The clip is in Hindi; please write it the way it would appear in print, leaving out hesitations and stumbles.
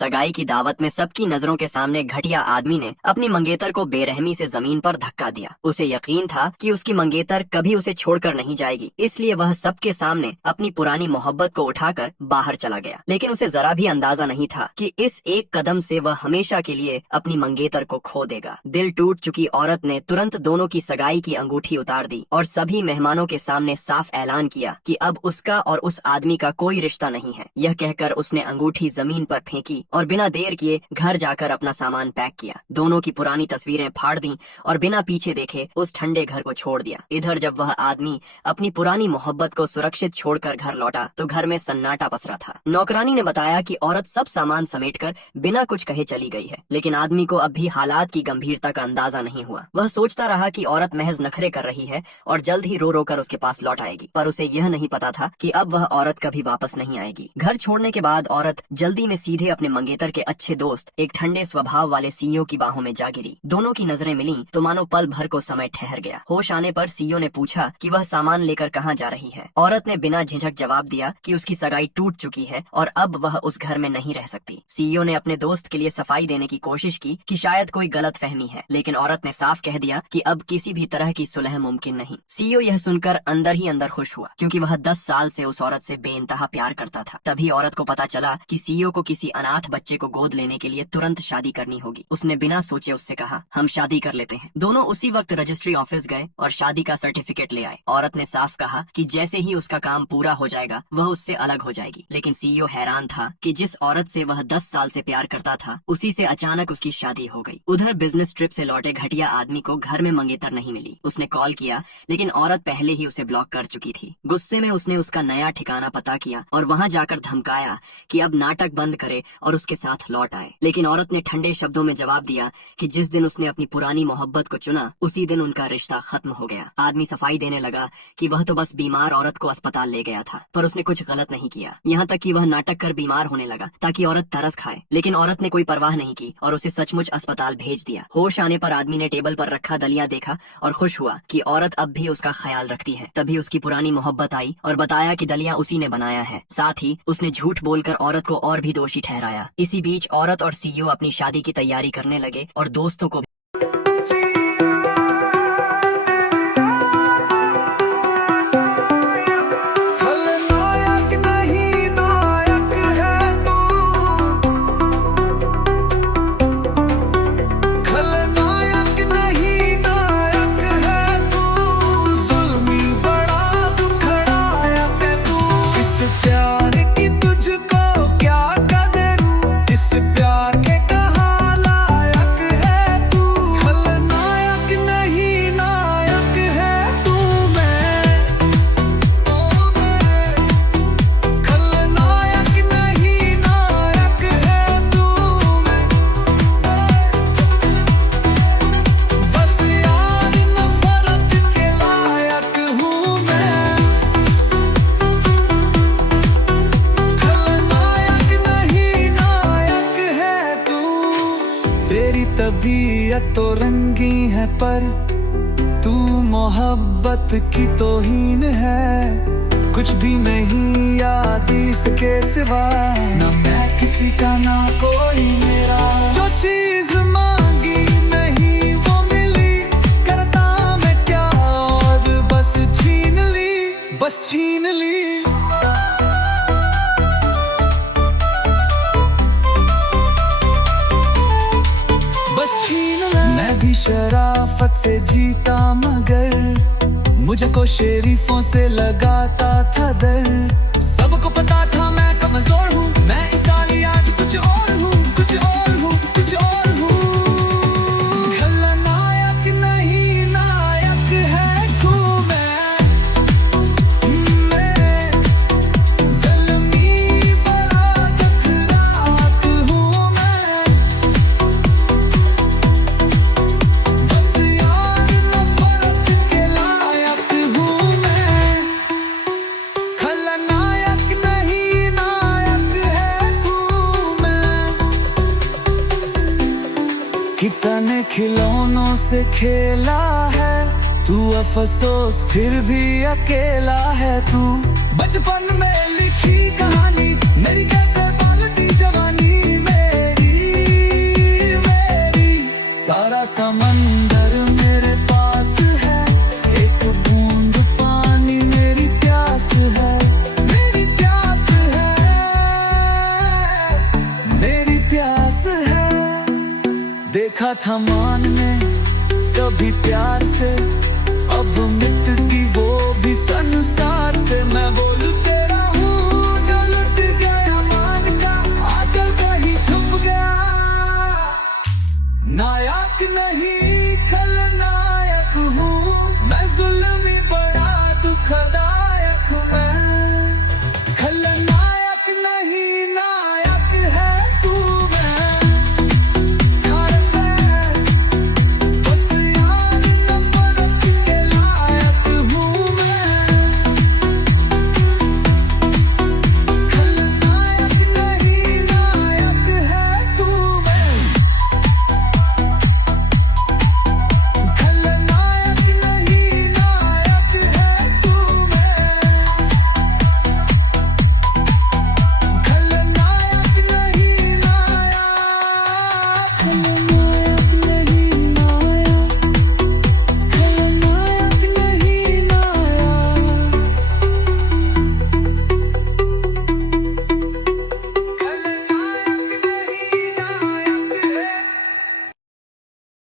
सगाई की दावत में सबकी नजरों के सामने घटिया आदमी ने अपनी मंगेतर को बेरहमी से जमीन पर धक्का दिया। उसे यकीन था कि उसकी मंगेतर कभी उसे छोड़कर नहीं जाएगी, इसलिए वह सबके सामने अपनी पुरानी मोहब्बत को उठाकर बाहर चला गया। लेकिन उसे जरा भी अंदाजा नहीं था कि इस एक कदम से वह हमेशा के लिए अपनी मंगेतर को खो देगा। दिल टूट चुकी औरत ने तुरंत दोनों की सगाई की अंगूठी उतार दी और सभी मेहमानों के सामने साफ ऐलान किया कि अब उसका और उस आदमी का कोई रिश्ता नहीं है। यह कहकर उसने अंगूठी जमीन पर फेंकी और बिना देर किए घर जाकर अपना सामान पैक किया। दोनों की पुरानी तस्वीरें फाड़ दी और बिना पीछे देखे उस ठंडे घर को छोड़ दिया। इधर जब वह आदमी अपनी पुरानी मोहब्बत को सुरक्षित छोड़कर घर लौटा तो घर में सन्नाटा पसरा था। नौकरानी ने बताया कि औरत सब सामान समेटकर बिना कुछ कहे चली गई है, लेकिन आदमी को अब भी हालात की गंभीरता का अंदाजा नहीं हुआ। वह सोचता रहा कि औरत महज नखरे कर रही है और जल्द ही रो रो कर उसके पास लौट आएगी, पर उसे यह नहीं पता था कि अब वह औरत कभी वापस नहीं आएगी। घर छोड़ने के बाद औरत जल्दी में सीधे अपने मंगेतर के अच्छे दोस्त एक ठंडे स्वभाव वाले सीईओ की बाहों में जा गिरी। दोनों की नजरें मिली तो मानो पल भर को समय ठहर गया। होश आने पर सीईओ ने पूछा कि वह सामान लेकर कहाँ जा रही है। औरत ने बिना झिझक जवाब दिया कि उसकी सगाई टूट चुकी है और अब वह उस घर में नहीं रह सकती। सीईओ ने अपने दोस्त के लिए सफाई देने की कोशिश की कि शायद कोई गलत फहमी है, लेकिन औरत ने साफ कह दिया कि अब किसी भी तरह की सुलह मुमकिन नहीं। सीईओ यह सुनकर अंदर ही अंदर खुश हुआ, क्योंकि वह 10 साल से उस औरत से बेइंतहा प्यार करता था। तभी औरत को पता चला कि सीईओ को किसी अनाथ बच्चे को गोद लेने के लिए तुरंत शादी करनी होगी। उसने बिना सोचे उससे कहा, हम शादी कर लेते हैं। दोनों उसी वक्त रजिस्ट्री ऑफिस गए और शादी का सर्टिफिकेट ले आए। औरत ने साफ कहा कि जैसे ही उसका काम पूरा हो जाएगा वह उससे अलग हो जाएगी, लेकिन सीईओ हैरान था कि जिस औरत से वह 10 साल से प्यार करता था उसी से अचानक उसकी शादी हो गई। उधर बिजनेस ट्रिप से लौटे घटिया आदमी को घर में मंगेतर नहीं मिली। उसने कॉल किया, लेकिन औरत पहले ही उसे ब्लॉक कर चुकी थी। गुस्से में उसने उसका नया ठिकाना पता किया और वहां जाकर धमकाया कि अब नाटक बंद करे और उसके साथ लौट आए। लेकिन औरत ने ठंडे शब्दों में जवाब दिया कि जिस दिन उसने अपनी पुरानी मोहब्बत को चुना उसी दिन उनका रिश्ता खत्म हो गया। आदमी सफाई देने लगा कि वह तो बस बीमार औरत को अस्पताल ले गया था, पर उसने कुछ गलत नहीं किया। यहाँ तक कि वह नाटक कर बीमार होने लगा ताकि औरत तरस खाए, लेकिन औरत ने कोई परवाह नहीं की और उसे सचमुच अस्पताल भेज दिया। होश आने पर आदमी ने टेबल पर रखा दलिया देखा और खुश हुआ कि औरत अब भी उसका ख्याल रखती है। तभी उसकी पुरानी मोहब्बत आई और बताया कि दलिया उसी ने बनाया है। साथ ही उसने झूठ बोलकर औरत को और भी दोषी ठहराया। इसी बीच औरत और सीईओ अपनी शादी की तैयारी करने लगे और दोस्तों को तबीयत तो रंगी है पर तू मोहब्बत की तौहीन है। कुछ भी नहीं याद इसके सिवा, न मैं किसी का ना कोई मेरा। जो चीज मांगी नहीं वो मिली, करता मैं क्या और बस छीन ली, बस छीन ली। मैं भी शराफत से जीता मगर मुझको शरीफों से लगाता था डर। सबको पता था मैं कमजोर हूँ, मैं इस साली आज कुछ और हूँ, कुछ और हूँ, कुछ और हूँ। खलनायक नहीं नायक है तू, मैं ज़ल्मी बरात रात हूँ मैं। बस यार नफरत के लायक हूँ मैं। खलनायक नहीं नायक है तू, मैं कितने खिलौनों से खेला है तू, अफसोस फिर भी अकेला है तू। बचपन में लिखी कहानी मेरी कैसे पालती जवानी में, देखा था मान में कभी प्यार से, अब मिट गई वो भी संसार से। मैं बोल तेरा हूँ जो लुट गया मान का, आंचल कहीं छुप गया। नायक नहीं खलनायक हूँ मैं, जुल्मी बड़ा दुखदायक मैं। खलनायक नहीं नायक है तू, मैं घर में बस यार नफरत के लायक हूँ मैं। खलनायक नहीं नायक है तू, मैं खलनायक नहीं नायक है तू, मैं खलनायक नहीं नायक।